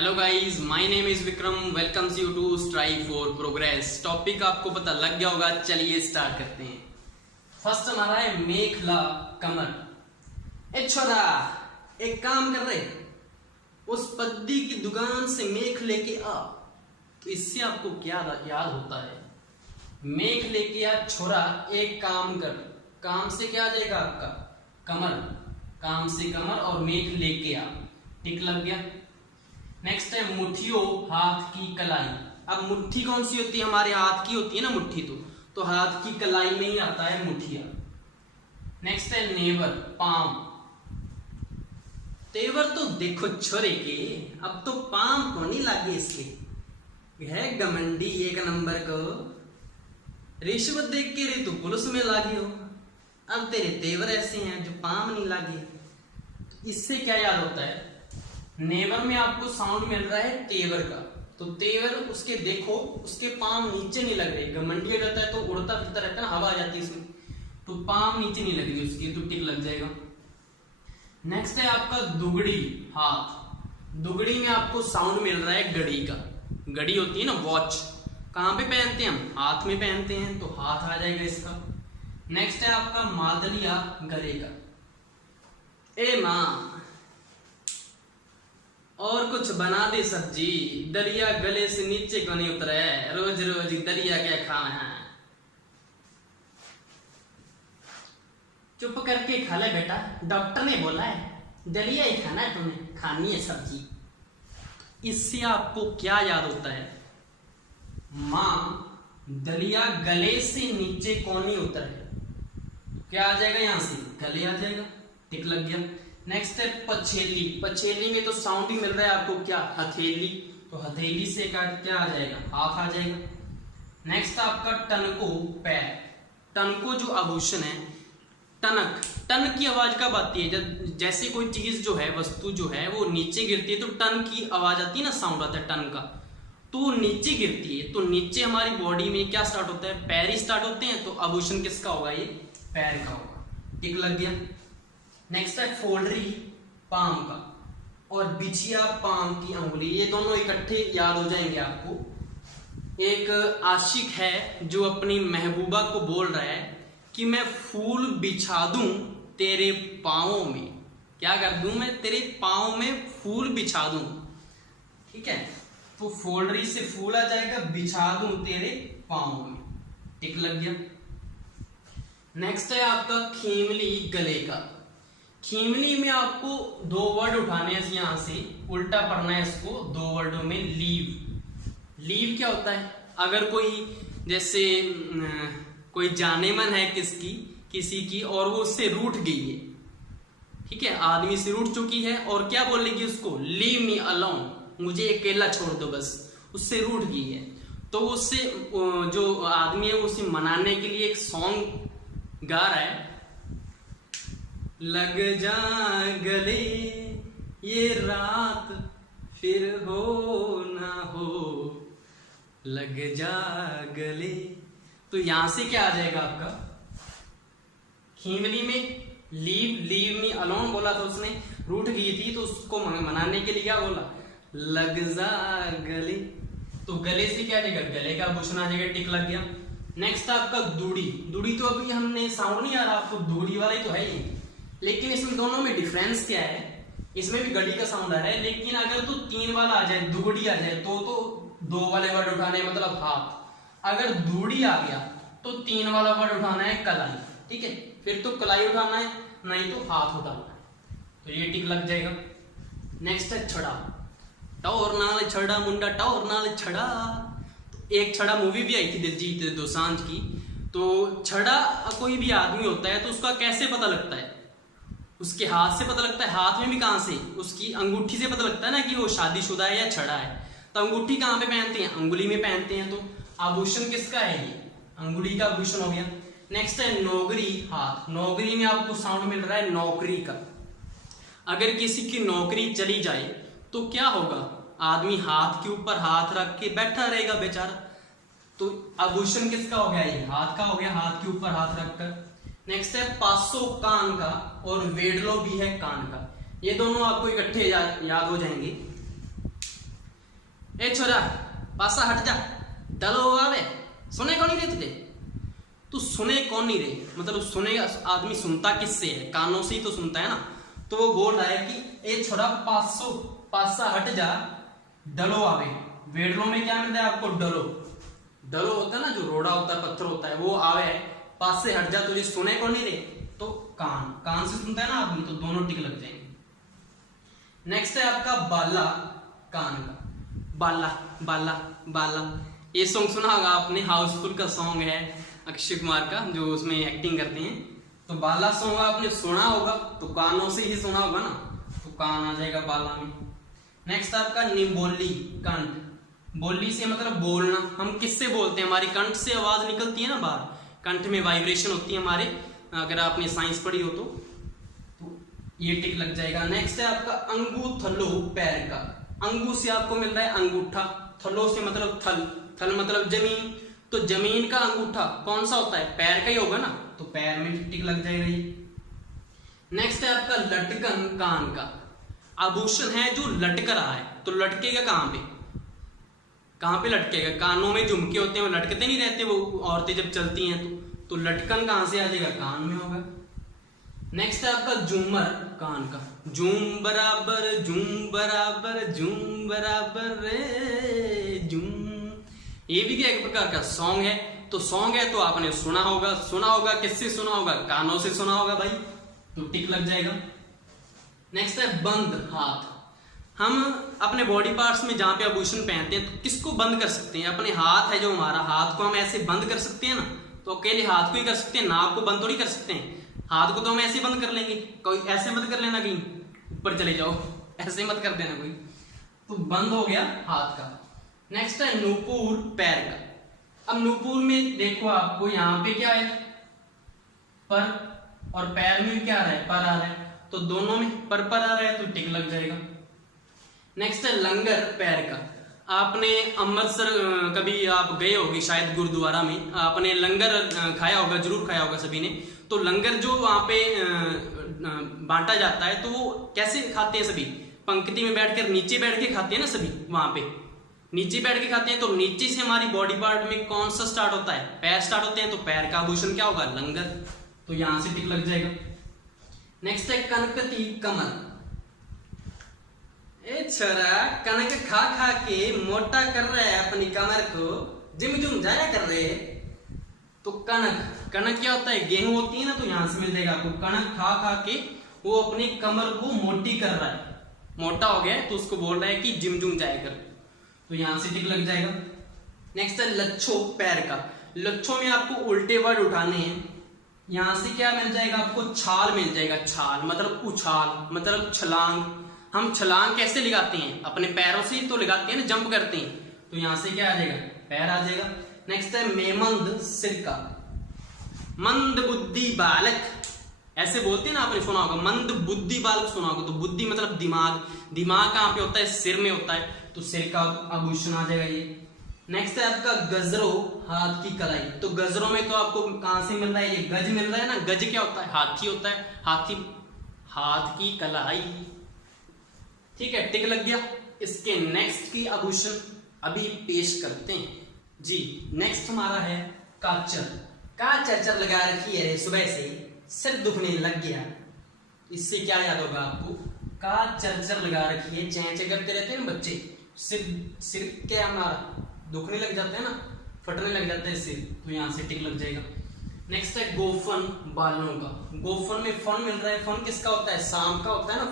Hello guys, my name is Vikram. Welcomes you to strive for progress. Topic आपको पता लग गया होगा, चलिए स्टार्ट करते हैं। फर्स्ट हमारा है मेखला कमर। ए छोरा, एक काम कर रहे, उस पद्दी की दुकान से मेख लेके आ। तो इससे आपको क्या याद होता है? मेख लेके आ छोरा, एक काम कर। काम से क्या आ जाएगा आपका? कमर। काम से कमर और मेख लेके आ, टिक लग गया। नेक्स्ट है मुठियो, हाथ की कलाई। अब मुट्ठी कौन सी होती है? हमारे हाथ की होती है ना मुट्ठी, तो हाथ की कलाई में ही आता है मुठिया। नेक्स्ट है नेवर, पाम। तेवर तो देखो छोरे के, अब तो पाम को नहीं लागे इसके। है गमंडी एक नंबर को, रिश्वत देख के रे तू पुलिस में लागी हो। अब तेरे तेवर ऐसे हैं जो पाम नहीं लागे। इससे क्या याद होता है? नेवर में आपको साउंड मिल रहा है तेवर का, तो तेवर उसके देखो, उसके पाम नीचे नहीं लग रहे। घमंडी हो जाता है तो उड़ता फिरता रहता है ना, हवा आ जाती है इसमें, तो पाम नीचे नहीं लग रही उसकी, तो टिक लग जाएगा। नेक्स्ट है आपका दुगड़ी, हाथ। दुगड़ी में आपको साउंड मिल रहा है घड़ी का। घड़ी होती है ना वॉच, कहाँ पे पहनते हैं हम? हाथ में पहनते हैं, तो हाथ आ जाएगा इसका। नेक्स्ट है आपका मादलिया, गले का। ए माँ, और कुछ बना दे सब्जी, दरिया गले से नीचे को नहीं उतरा है, रोज रोज दरिया क्या खाना है। चुप करके खा ले बेटा, डॉक्टर ने बोला है दलिया ही खाना है, तुम्हें खानी है सब्जी। इससे आपको क्या याद होता है? माँ, दलिया गले से नीचे कौन नहीं उतर है, क्या आ जाएगा? यहां से गले आ जाएगा, टिक लग गया। नेक्स्ट है पछेली। पछेली में तो साउंड ही मिल रहा है आपको, क्या? हथेली, तो हथेली से क्या आ जाएगा? हाथ आ जाएगा। नेक्स्ट आपका टनको, पैर। टनको जो आभूषण है, टनक, टन की आवाज कब आती है? जब जैसे कोई चीज जो है, वस्तु जो है वो नीचे गिरती है तो टन की आवाज आती है ना, साउंड आता है टन का, तो नीचे गिरती है। तो नीचे हमारी बॉडी में क्या स्टार्ट होता है? पैर ही स्टार्ट होते हैं, तो आभूषण किसका होगा? ये पैर का होगा, टिक लग गया। नेक्स्ट है फोल्डरी, पाम का, और बिछिया, पाम की अंगुली। ये दोनों इकट्ठे याद हो जाएंगे आपको। एक आशिक है जो अपनी महबूबा को बोल रहा है कि मैं फूल बिछा दूं तेरे पाँवों में। क्या कर दूं मैं? तेरे पाँव में फूल बिछा दूं, ठीक है। तो फोल्डरी से फूल आ जाएगा, बिछा दूं तेरे पाँव में, टिक लग गया। नेक्स्ट है आपका खीमली, गले का। खीमली में आपको दो वर्ड उठाने हैं, यहां से उल्टा पढ़ना है इसको दो वर्डों में। लीव। लीव क्या होता है? अगर कोई जैसे कोई जाने मन है किसी की और वो उससे रूठ गई है, ठीक है, आदमी से रूठ चुकी है, और क्या बोलेगी उसको? लीव मी अलोन, मुझे अकेला छोड़ दो बस। उससे रूठ गई है, तो उससे जो आदमी है उसे मनाने के लिए एक सॉन्ग गा रहा है। लग जा गले ये रात फिर हो ना हो, लग जा गले। तो यहां से क्या आ जाएगा आपका? खीमली में लीव मी अलोन बोला था उसने, रूठ गई थी तो उसको मनाने के लिए क्या बोला? लग जा गले। तो गले से क्या आ जाएगा? गले का आभूषण आ जाएगा, टिक लग गया। नेक्स्ट आपका दूड़ी। दूड़ी तो अभी हमने साउंड नहीं आ रहा आपको, दूड़ी वाला ही तो है ये, लेकिन इसमें दोनों में डिफरेंस क्या है? इसमें भी घड़ी का साउंड आ रहा है, लेकिन अगर तो तीन वाला आ जाए, दुगड़ी आ जाए, तो दो वाले वर्ड उठाने, मतलब हाथ। अगर दूड़ी आ गया तो तीन वाला वर्ड उठाना है, कलाई, ठीक है। फिर तो कलाई उठाना है, नहीं तो हाथ उठाना है, तो ये टिक लग जाएगा। नेक्स्ट है छड़ा। टौर नाल छड़ा मुंडा, टौर नाल छड़ा। तो एक छड़ा मूवी भी आई थी दिलजीत दोसांझ की। तो छड़ा कोई भी आदमी होता है तो उसका कैसे पता लगता है? उसके हाथ से पता लगता है। हाथ में भी कहां से? उसकी अंगूठी से पता लगता है ना कि वो शादीशुदा है या छड़ा है। तो अंगूठी कहां पे पहनते हैं? अंगुली में पहनते हैं। तो आभूषण किसका है? ये अंगुली का आभूषण हो गया। नेक्स्ट है नौकरी, हाथ। नौकरी में आपको साउंड मिल रहा है नौकरी का। अगर किसी की नौकरी चली जाए तो क्या होगा? आदमी हाथ के ऊपर हाथ रख के बैठा रहेगा बेचारा, तो आभूषण किसका हो गया? ये हाथ का हो गया, हाथ के ऊपर हाथ रखकर। नेक्स्ट है पासो, कान का, और वेडलो भी है कान का। ये दोनों आपको इकट्ठे याद हो जाएंगे। ए छोरा पासा हट जा, डलो आवे, सुने कौन नहीं रहे तुझे, तू सुने कौन नहीं रहे, मतलब सुनेगा आदमी सुनता किससे है, कानों से ही तो सुनता है ना। तो वो बोल रहा है कि ए छोरा पासा हट जा, डलो आवे। वेडलो में क्या मिलता है आपको, डलो। डलो होता है ना जो रोड़ा होता है, पत्थर होता है, वो आवे है, पास से हट जा, तुझे सुने कौन नहीं रहे, तो कान से सुनता है ना आदमी, तो दोनों टिक लग जाएंगे। नेक्स्ट है आपका बाला, कान का। बाला बाला बाला, ये सॉन्ग सुना होगा आपने, हाउसफुल का सॉन्ग है अक्षय कुमार का, जो उसमें एक्टिंग करते हैं। तो बाला सॉन्ग आपने सुना होगा, तो कानों से ही सुना होगा ना, तो कान आ जाएगा बाला में। नेक्स्ट आपका निबोली, कंठ। बोली से मतलब बोलना, हम किससे बोलते हैं, हमारी कंठ से आवाज निकलती है ना बाहर, कंठ में वाइब्रेशन होती है हमारे, अगर आपने साइंस पढ़ी हो तो ये टिक लग जाएगा। नेक्स्ट है आपका अंगूथलो, पैर का। अंगू से आपको मिल रहा है अंगूठा, थलो से मतलब थल, थल मतलब जमीन, तो जमीन का अंगूठा कौन सा होता है, पैर का ही होगा ना, तो पैर में टिक लग जाएगा ये। नेक्स्ट है आपका लटकन, कान का। आभूषण है जो लटक रहा है, तो लटकेगा कहां पे लटकेगा, कानों में झुमके होते हैं, वो लटकते नहीं रहते वो औरतें जब चलती हैं, तो लटकन कहां से आ जाएगा, कान में होगा। नेक्स्ट है आपका झूमर, कान का। झूम बराबर रे झूम, ये भी क्या एक प्रकार का सॉन्ग है, तो सॉन्ग है तो आपने सुना होगा, किससे सुना होगा, कानों से सुना होगा भाई, तो टिक लग जाएगा। नेक्स्ट है बंद, हाथ। हम अपने बॉडी पार्ट्स में जहां पे आभूषण पहनते हैं, तो किसको बंद कर सकते हैं, अपने हाथ है जो हमारा, हाथ को हम ऐसे बंद कर सकते हैं ना, तो अकेले हाथ को ही कर सकते हैं, नाक को बंद थोड़ी कर सकते हैं, हाथ को तो हम ऐसे बंद कर लेंगे, कोई ऐसे मत कर लेना, कहीं ऊपर चले जाओ, ऐसे मत कर देना कोई, तो बंद हो गया हाथ का। नेक्स्ट है नूपुर, पैर का। अब नूपुर में देखो आपको यहाँ पे क्या है, पर, और पैर में क्या आ रहा है, पर आ रहा है, तो दोनों में पर आ रहा है, तो टिक लग जाएगा। नेक्स्ट है लंगर, पैर का। आपने अमृतसर कभी आप गए होगे शायद गुरुद्वारा में, आपने लंगर खाया होगा, जरूर खाया होगा सभी ने। तो लंगर जो वहां पे बांटा जाता है, तो वो कैसे खाते हैं सभी, पंक्ति में बैठकर, नीचे बैठ के खाते हैं ना सभी, वहां पे नीचे बैठ के खाते हैं, तो नीचे से हमारी बॉडी पार्ट में कौन सा स्टार्ट होता है, पैर स्टार्ट होते हैं, तो पैर का आभूषण क्या होगा, लंगर, तो यहां से टिक लग जाएगा। नेक्स्ट है कनकती, कमर। ए छोरा कनक खा के मोटा कर रहा है अपनी कमर को, जिम जुम जाया कर रहे, तो कनक क्या होता है, गेहूं होती है ना, तो यहां से मिल जाएगा आपको, कनक खा के वो अपनी कमर को मोटी कर रहा है, मोटा हो गया तो उसको बोल रहा है कि जिम जुम जाया कर, तो यहां से टिक लग जाएगा। नेक्स्ट है लच्छो, पैर का। लच्छो में आपको उल्टे वर्ड उठाने हैं, यहां से क्या मिल जाएगा आपको, छाल मिल जाएगा, छाल मतलब उछाल, मतलब छलांग। हम छलांग कैसे लगाते हैं, अपने पैरों से तो लगाते हैं ना, जंप करते हैं, तो यहां से क्या आ जाएगा, पैर आ जाएगा। नेक्स्ट है मेमंद, सिर का। मंद बुद्धि बालक, ऐसे बोलते हैं ना, आपने सुना होगा, मंद बुद्धि बालक सुना होगा, तो बुद्धि मतलब दिमाग, दिमाग कहां पे होता है, सिर में होता है, तो सिर का आभूषण आ जाएगा ये। नेक्स्ट है आपका गजरो, हाथ की कलाई। तो गजरों में तो आपको कहां से मिल रहा है, ये गज मिल रहा है ना, गज क्या होता है, हाथी होता है, हाथ की कलाई, ठीक है, टिक लग गया। इसके नेक्स्ट की आभूषण अभी पेश करते हैं जी। नेक्स्ट हमारा है काचर। काचर लगा रखी है सुबह से, सिर दुखने लग गया, इससे क्या याद होगा आपको, काचर लगा रखी है, चेंचे करते रहते हैं बच्चे, सिर क्या हमारा दुखने लग जाता है ना, फटने लग जाता है सिर, तो यहां से टिक लग जाएगा। नेक्स्ट है गोफन, बालों का। गोफन में फन मिल रहा है, फन किसका होता है, सांप का होता है ना,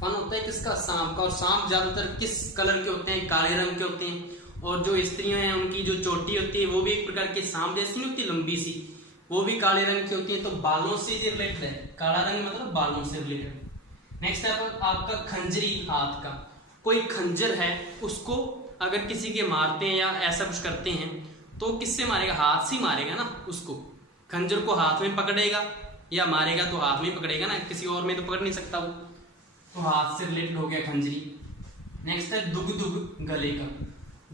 फन होता है किसका, सांप का। और सांप ज्यादातर किस कलर के होते हैं, काले रंग के होते हैं, और जो स्त्रियां हैं उनकी जो चोटी होती है वो भी एक प्रकार की सांप जैसी नहीं होती, लंबी सी, वो भी काले रंग की होती है, तो बालों से रिलेटेड है, काला रंग मतलब बालों से रिलेटेड। नेक्स्ट है आपका खंजरी, हाथ का। कोई खंजर है, उसको अगर किसी के मारते हैं या ऐसा कुछ करते हैं, तो किससे मारेगा, हाथ से मारेगा ना उसको, खंजर को हाथ में पकड़ेगा या मारेगा तो हाथ में पकड़ेगा ना, किसी और में तो पकड़ नहीं सकता वो, तो हाथ से रिलेटेड हो गया खंजरी। नेक्स्ट है दुग दुग, गले का।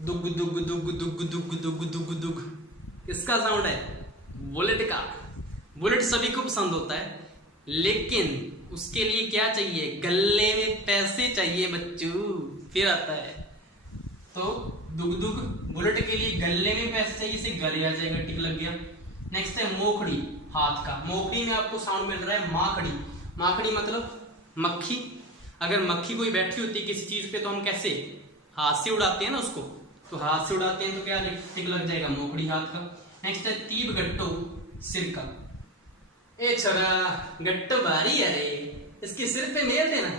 दुग दुग दुग दुग दुग दुग दुग दुग, किसका साउंड है, बुलेट का। बुलेट सभी को पसंद होता है, लेकिन उसके लिए क्या चाहिए, गले में पैसे चाहिए बच्चों, फिर आता है। तो दुग दुग बुलेट के लिए गले में पैसे चाहिए, इसे गले आ जाएगा, टिक लग गया। नेक्स्ट है मोखड़ी, हाथ का। मोखड़ी में आपको साउंड मिल रहा है माखड़ी। माखड़ी मतलब मक्खी। अगर मक्खी कोई बैठी होती है किसी चीज पे तो हम कैसे हाथ से उड़ाते हैं ना उसको, तो हाथ से उड़ाते हैं तो क्या टिक लग जाएगा, मोखड़ी हाथ का। नेक्स्ट है तीब गट्टो, सिर का। ए छोरा गट्टो भारी है रे, इसके सिर पे मेल देना,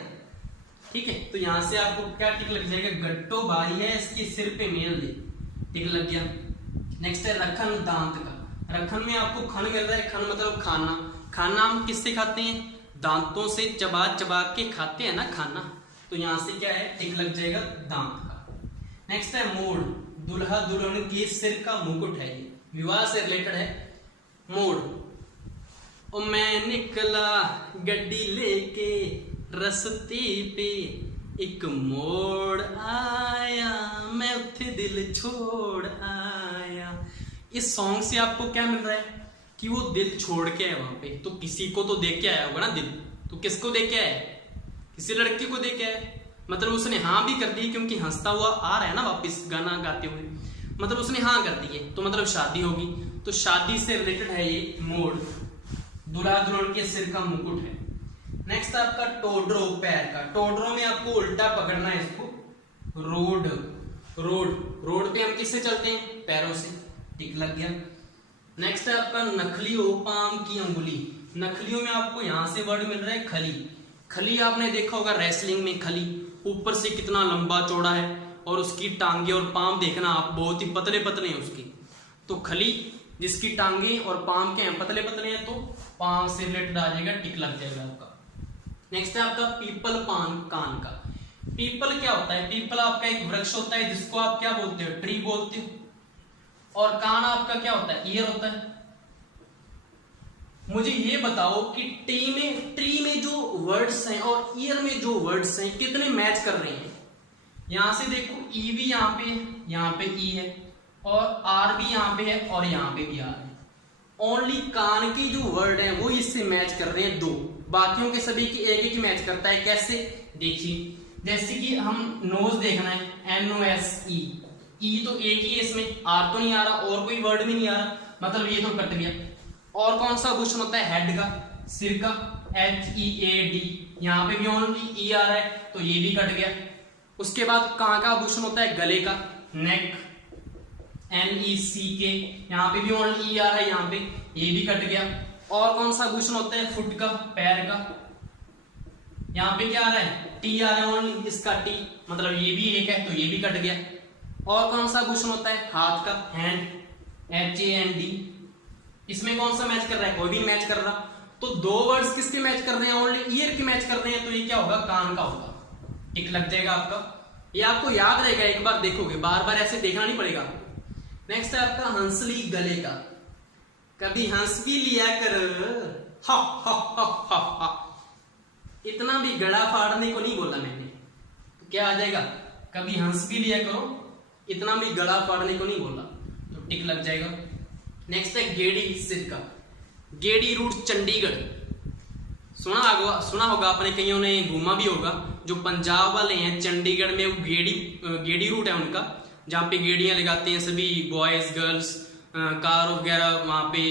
ठीक है। तो यहां से आपको क्या टिक लग जाएगा, गट्टो भारी है, इसके सिर पे मेल दे, टिक लग गया। नेक्स्ट है रखन, दांत का। रखन में आपको खन मिल रहा है, खन मतलब खाना। खाना हम किससे खाते हैं, दांतों से चबा चबा के खाते हैं ना खाना, तो यहां से क्या है, टिक लग जाएगा दांत का। नेक्स्ट है मोड़, दुल्हा दुल्हन के सिर का मुकुट है, ये विवाह से रिलेटेड है। मोड़, ओ मैं निकला गड्डी लेके रस्ते पे, एक मोड़ आया मैं उठे दिल छोड़ आया। इस सॉन्ग से आपको क्या मिल रहा है कि वो दिल छोड़ के आया वहां पे, तो किसी को तो देख के आया होगा ना दिल, तो किसको देख के आया, किसी लड़की को देख के आया। मतलब उसने हाँ भी कर दी क्योंकि हंसता हुआ आ रहा है ना वापिस गाना गाते हुए, मतलब उसने हाँ कर दी है, तो मतलब शादी होगी। तो शादी से रिलेटेड है ये मोड़, दुल्हा दुल्हन के सिर का मुकुट है। नेक्स्ट आपका टोड्रो, पैर का। टोड्रो में आपको उल्टा पकड़ना है इसको, रोड। रोड, रोड पे हम किससे चलते हैं, पैरों से, टिक लग गया। नेक्स्ट है आपका नखलियों, पाम की अंगुली। नखलियों में आपको यहां से वर्ड मिल रहा है खली। खली आपने देखा होगा रेसलिंग में, खली ऊपर से कितना लंबा चौड़ा है, और उसकी टांगे और पाम देखना आप, बहुत ही पतले पतले हैं उसकी। तो खली जिसकी टांगे और पाम के हैं पतले पतले हैं, तो पाम से रिलेटेड आ जाएगा, टिक लग जाएगा आपका। नेक्स्ट है आपका पीपल, पान, कान का। पीपल क्या होता है, पीपल आपका एक वृक्ष होता है जिसको आप क्या बोलते हो, ट्री बोलते हो। और कान आपका क्या होता है, ईयर होता है। मुझे ये बताओ कि ट्री में जो वर्ड्स हैं और ईयर में जो वर्ड्स हैं कितने मैच कर रहे हैं। यहां से देखो ई भी यहाँ पे ई है, और आर भी यहाँ पे है, और यहाँ पे भी आर है। ओनली कान की जो वर्ड है वो इससे मैच कर रहे हैं दो, बाकियों के सभी की एक ही मैच करता है। कैसे, देखिए जैसे कि हम नोज देखना है, NOSE, ई तो एक ही है इसमें, आर तो नहीं आ रहा, और कोई वर्ड भी नहीं आ रहा, मतलब ये तो कट गया। और कौन सा आभूषण होता है, हेड का, सिर का, HEAD, यहाँ पे भी ओनली ई आ रहा है, तो ये भी कट गया। उसके बाद कहाँ का आभूषण होता है, गले का, नेक, NECK, यहाँ पे भी ओनली ई आ रहा है, यहाँ पे ये भी कट गया। और कौन सा आभूषण होता है, फुट का, पैर का, यहाँ पे क्या आ रहा है, टी आ रहा है ओनली, इसका टी, मतलब ये भी एक है, तो ये भी कट गया। और कौन सा आभूषण होता है, हाथ का, हैंड, HAND, इसमें कौन सा मैच कर रहा है, कोई भी मैच कर रहा। तो दो वर्ड्स किसके मैच कर रहे हैं, ओनली ईयर के मैच कर रहे हैं, तो ये क्या होगा, कान का होगा, टिक लग जाएगा आपका। ये आपको याद रहेगा, एक बार देखोगे, बार बार ऐसे देखना नहीं पड़ेगा। नेक्स्ट है आपका हंसली, गले का। कभी हंस भी लिया कर, हा हा हा हा हा। इतना भी गला फाड़ने को नहीं बोला मैंने, तो क्या आ जाएगा, कभी हंस भी लिया करो, इतना भी गला फाड़ने को नहीं बोला, तो टिक लग जाएगा। नेक्स्ट है गेड़ी, सिर का। गेड़ी रूट चंडीगढ़, सुना होगा आपने, कईयों ने घूमा भी होगा। जो पंजाब वाले हैं, चंडीगढ़ में वो गेड़ी रूट है उनका, जहाँ पे गेड़ियां लगाते हैं सभी बॉयज गर्ल्स, कार वगैरह वहां पे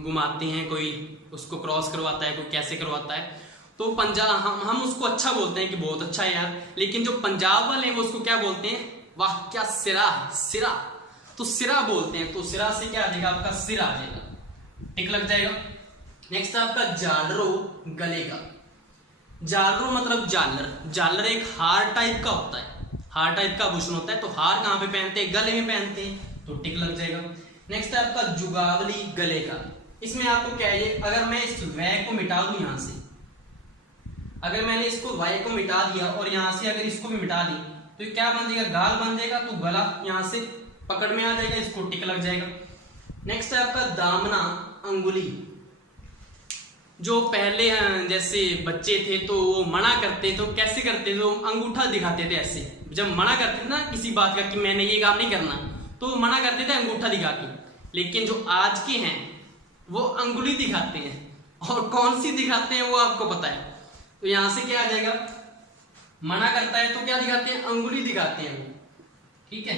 घुमाते हैं, कोई उसको क्रॉस करवाता है, कोई कैसे करवाता है। तो पंजाब हम उसको अच्छा बोलते हैं कि बहुत अच्छा है यार, लेकिन जो पंजाब वाले हैं वो उसको क्या बोलते हैं, वाह क्या सिरा, सिरा, तो सिरा बोलते हैं। तो सिरा से क्या आ जाएगा आपका, सिरा आ जाएगा, टिक लग जाएगा। नेक्स्ट आपका जालरो, गले का। जालरो मतलब झालर। झालर एक हार टाइप का होता है, हार टाइप का आभूषण होता है। तो हार कहां पे पहनते हैं, गले में पहनते हैं, तो टिक लग जाएगा। नेक्स्ट है आपका जुगावली, गले का। इसमें आपको क्या है, अगर मैं इस वय को मिटा दूं, यहां से अगर मैंने इसको वाय को मिटा दिया और यहां से अगर इसको भी मिटा दी, तो क्या बन जाएगा, गाल बन जाएगा, तो गला यहां से पकड़ में आ जाएगा, इसको टिक लग जाएगा। नेक्स्ट है आपका दामना, अंगुली। जो पहले जैसे बच्चे थे तो वो मना करते, तो कैसे करते थे, अंगूठा दिखाते थे ऐसे। जब मना करते थे ना किसी बात का कि मैंने ये काम नहीं करना, तो मना करते थे अंगूठा दिखा के। लेकिन जो आज के हैं वो अंगुली दिखाते हैं, और कौन सी दिखाते हैं वो आपको पता है। तो यहां से क्या आ जाएगा, मना करता है तो क्या दिखाते हैं, अंगुली दिखाते हैं वो, ठीक है,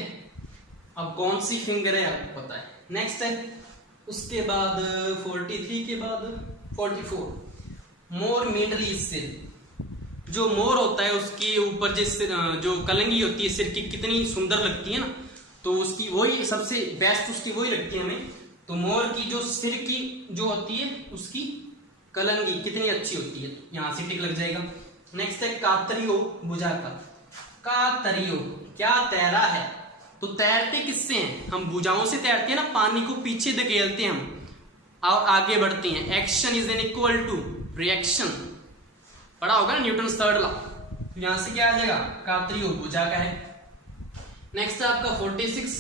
अब कौन सी फिंगर है आपको पता है। नेक्स्ट है उसके बाद 43 के बाद 44, मोर मिडली सिर। जो मोर होता है उसके ऊपर जो कलंगी होती है सिर की कितनी सुंदर लगती है ना, तो उसकी वही सबसे बेस्ट उसकी वही लगती है हमें। तो मोर की जो सिर की जो होती है उसकी कलंगी कितनी अच्छी होती है, यहां से टिक लग जाएगा। नेक्स्ट है कातरियो भुजा का। कातरियो क्या तैरा है, तो तैरते किससे हैं, हम भुजाओं से तैरते हैं ना, पानी को पीछे धकेलते हैं हम और आगे बढ़ते हैं। Action is an equal to reaction, पढ़ा होगा ना न्यूटन थर्ड लॉ। यहां से क्या आ जाएगा, कातरियो भुजा का है। नेक्स्ट है आपका 46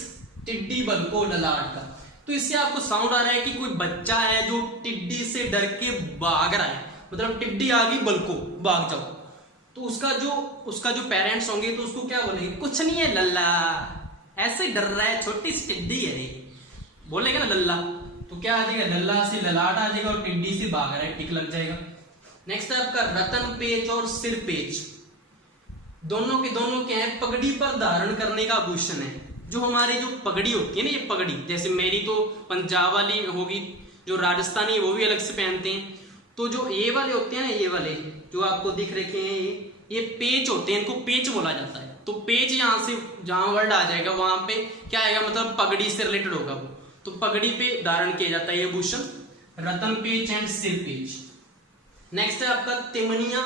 टिड्डी बल को ललाट का। तो इससे आपको साउंड आ रहा है कि कोई बच्चा है जो टिड्डी से डर के भाग रहा है, मतलब टिड्डी आ गई बल को भाग जाओ, तो उसका जो पेरेंट्स होंगे तो उसको क्या बोलेंगे, कुछ नहीं है लल्ला, ऐसे डर रहा है, छोटी सी टिड्डी है रे, बोलेगा ना लल्ला, तो क्या आ जाएगा, लल्ला से ललाट आ जाएगा और टिड्डी से भाग रहा है, टिक लग जाएगा। नेक्स्ट है आपका रतन पेच और सिर पेच, दोनों के हैं पगड़ी पर धारण करने का आभूषण है। जो हमारी जो पगड़ी होती है ना, ये पगड़ी जैसे मेरी तो पंजाब वाली होगी, जो राजस्थानी है वो भी अलग से पहनते हैं। तो जो ये वाले होते हैं ना, ये वाले जो आपको दिख रखे हैं, ये पेच होते हैं, इनको पेच बोला जाता है। तो पेच यहाँ से जहां वर्ड आ जाएगा वहां पे क्या आएगा, मतलब पगड़ी से रिलेटेड होगा वो, तो पगड़ी पे धारण किया जाता है ये भूषण, रतन पेच एंड सिर पेच। नेक्स्ट है आपका तिमनिया,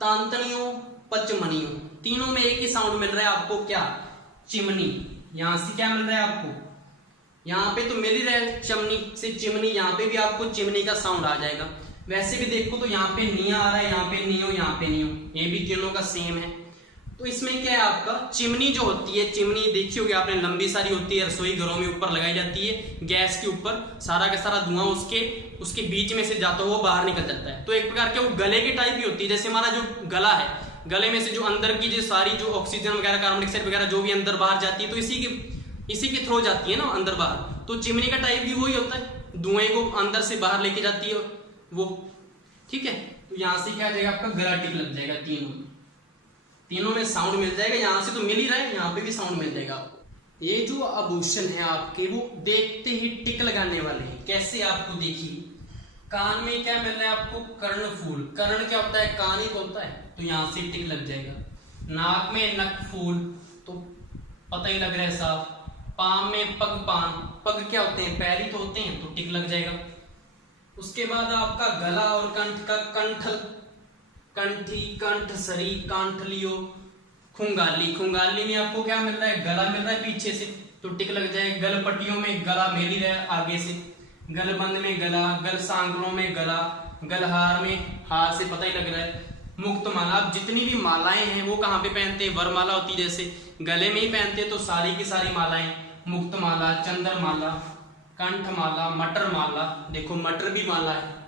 तांतनियों, पचमनियों, तीनों में एक ही साउंड मिल रहा है आपको, क्या, चिमनी। यहां से क्या मिल रहा है आपको, यहाँ पे तो मिल ही रहा है चमनी से चिमनी, यहाँ पे भी आपको चिमनी का साउंड आ जाएगा। वैसे भी देखो तो यहाँ पे निया आ रहा है, यहाँ पे नियो, यहाँ पे नियो, ये भी तीनों का सेम है। तो इसमें क्या है आपका, चिमनी जो होती है, चिमनी देखी होगी आपने, लंबी सारी होती है, रसोई घरों में ऊपर लगाई जाती है, गैस के ऊपर, सारा का सारा धुआं उसके बीच में से जाता है, वो बाहर निकल जाता है। तो एक प्रकार के वो गले की टाइप ही होती है, जैसे हमारा जो गला है, गले में से जो अंदर की जो सारी जो ऑक्सीजन वगैरह, कार्बन डाइऑक्साइड वगैरह जो भी अंदर बाहर जाती है, तो इसी के थ्रू जाती है ना अंदर बाहर। तो चिमनी का टाइप भी वही होता है, धुएं को अंदर से बाहर लेके जाती है वो, ठीक है। तो यहां से क्या आ जाएगा आपका, गला टिक लग जाएगा, तीनों में साउंड मिल जाएगा। यहां से तो मिल ही रहा है, यहाँ पे भी साउंड मिल जाएगा आपको। ये जो आभूषण है आपके, वो देखते ही टिक लगाने वाले हैं। कैसे, आपको देखिए, कान में क्या मिल रहा है आपको, कर्णफूल। कर्ण क्या होता है, कान ही होता है, तो यहां से टिक लग जाएगा। नाक में नकफूल, तो पता ही लग रहा है साफ। पाम में पगपान, पग क्या होते हैं, पैर ही तो होते हैं, तो टिक लग जाएगा। उसके बाद आपका गला और कंठ का, कंठल, कंठी, कंठ सरी, कांठलियो, खुंगाली। खुंगाली में आपको क्या मिल रहा है, गला मिल रहा है पीछे से, तो टिक लग जाएगा। गलपटियों में गला मिल ही रहा है आगे से, गलबंद में गला, गल सांगलों में गला, गलहार में हार से पता ही लग रहा है। मुक्त माला, अब जितनी भी मालाएं हैं वो कहाँ पे पहनते हैं, वरमाला होती है जैसे गले में ही पहनते हैं, तो सारी की सारी मालाएं, मुक्त माला, चंद्र माला, कंठ माला, मटर माला, देखो मटर भी माला है,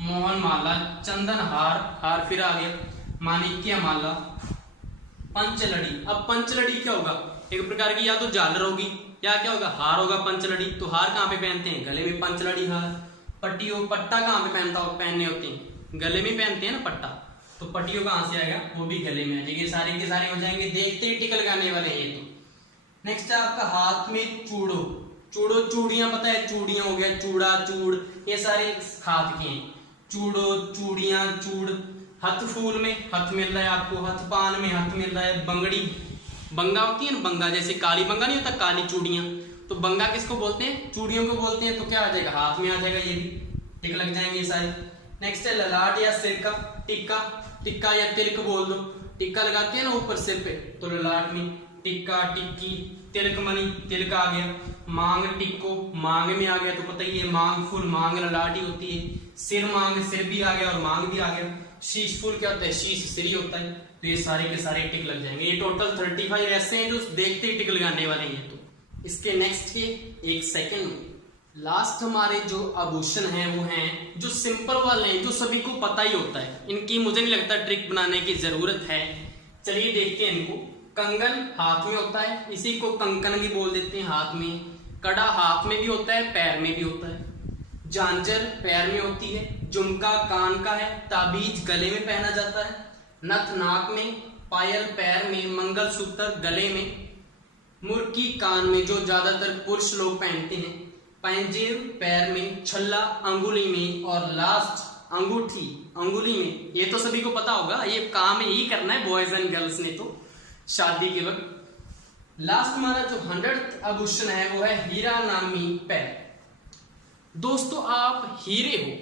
मोहन माला, चंदन हार, हार फिर आ गया, माणिक्य माला, पंचलड़ी। अब पंचलड़ी क्या होगा, एक प्रकार की या तो झालर होगी या क्या होगा, हार होगा पंचलड़ी। तो हार कहाँ पे पहनते हैं, गले में पंचलड़ी हार। पट्टियों, पट्टा कहाँ पे पहनने होते हैं, गले में पहनते हैं ना पट्टा, तो पट्टियों कहाँ से आएगा, वो भी गले में आ जाएंगे, सारे के सारे हो जाएंगे, देखते ही टिक लगाने वाले हैं ये तो। नेक्स्ट है आपका हाथ में चूड़ो, चूड़ो चूड़ियां, पता है चूड़ियां हो गया, चूड़ा, चूड़, ये सारे हाथ के हैं। चूड़ो, चूड़ियां, चूड़। हथ फूल में हथ मिल रहा है आपको, हथ पान में हथ मिल रहा है। बंगड़ी, बंगा होती है ना, बंगा जैसे काली बंगा नहीं होता, काली चूड़ियां, तो बंगा किसको बोलते हैं, चूड़ियों को बोलते हैं। तो क्या आ जाएगा, हाथ में आ जाएगा, ये भी टिक लग जाएंगे सारे। नेक्स्ट है ललाट या सिर का, टिक्का, टिक्का या तिलक बोल दो, टिक्का लगाते हैं ना ऊपर सिर पे, तो ललाट में टिक्का, टिक्की, तिलक मणि, तिलक आ गया। मांग, टिक्को, मांग में आ गया, तो पता ही है मांग फूल, मांग ललाट ही होती है। सिर, मांग, सिर भी आ गया और मांग भी आ गया। शीश फूल क्या होता है, शीश सिर ही होता है। तो ये सारे के सारे टिक लग जाएंगे। ये टोटल 35 ऐसे हैं जो देखते ही टिक लगाने वाले हैं। तो इसके नेक्स्ट के एक सेकंड लास्ट हमारे जो आभूषण हैं वो हैं जो सिंपल वाले हैं, जो सभी को पता ही होता है। इनकी मुझे नहीं लगता ट्रिक बनाने की जरूरत है। चलिए देखते हैं इनको। कंगन हाथ में होता है, इसी को कंकन भी बोल देते हैं, हाथ में। कड़ा हाथ में भी होता है, पैर में भी होता है। झांझर पैर में होती है। झुमका कान का है। ताबीज गले में पहना जाता है। नथ नाक में, पायल पैर में, मंगलसूत्र गले में, मुर्की कान में, जो ज्यादातर पुरुष लोग पहनते हैं, पंजेब पैर में, छल्ला अंगुली में और लास्ट अंगूठी अंगुली में। ये तो सभी को पता होगा, ये काम यही करना है बॉयज एंड गर्ल्स ने तो शादी के वक्त। लास्ट हमारा जो 100th आभूषण है वो है हीरा नामी पैर। दोस्तों आप हीरे हो,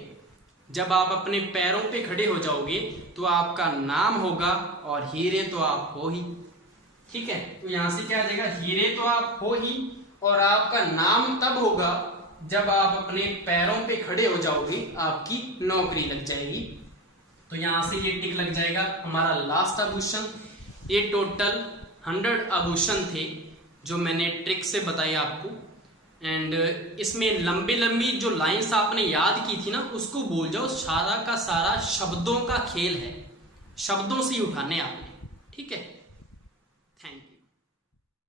जब आप अपने पैरों पे खड़े हो जाओगे तो आपका नाम होगा और हीरे तो आप हो ही। ठीक है, तो यहां से क्या आ जाएगा, हीरे तो आप हो ही और आपका नाम तब होगा जब आप अपने पैरों पे खड़े हो जाओगे, आपकी नौकरी लग जाएगी। तो यहां से ये टिक लग जाएगा हमारा लास्ट आभूषण। ये टोटल 100 आभूषण थे जो मैंने ट्रिक से बताई आपको। एंड इसमें लंबी लंबी जो लाइंस आपने याद की थी ना, उसको भूल जाओ, सारा का सारा शब्दों का खेल है, शब्दों से ही उठाने आपने। ठीक है।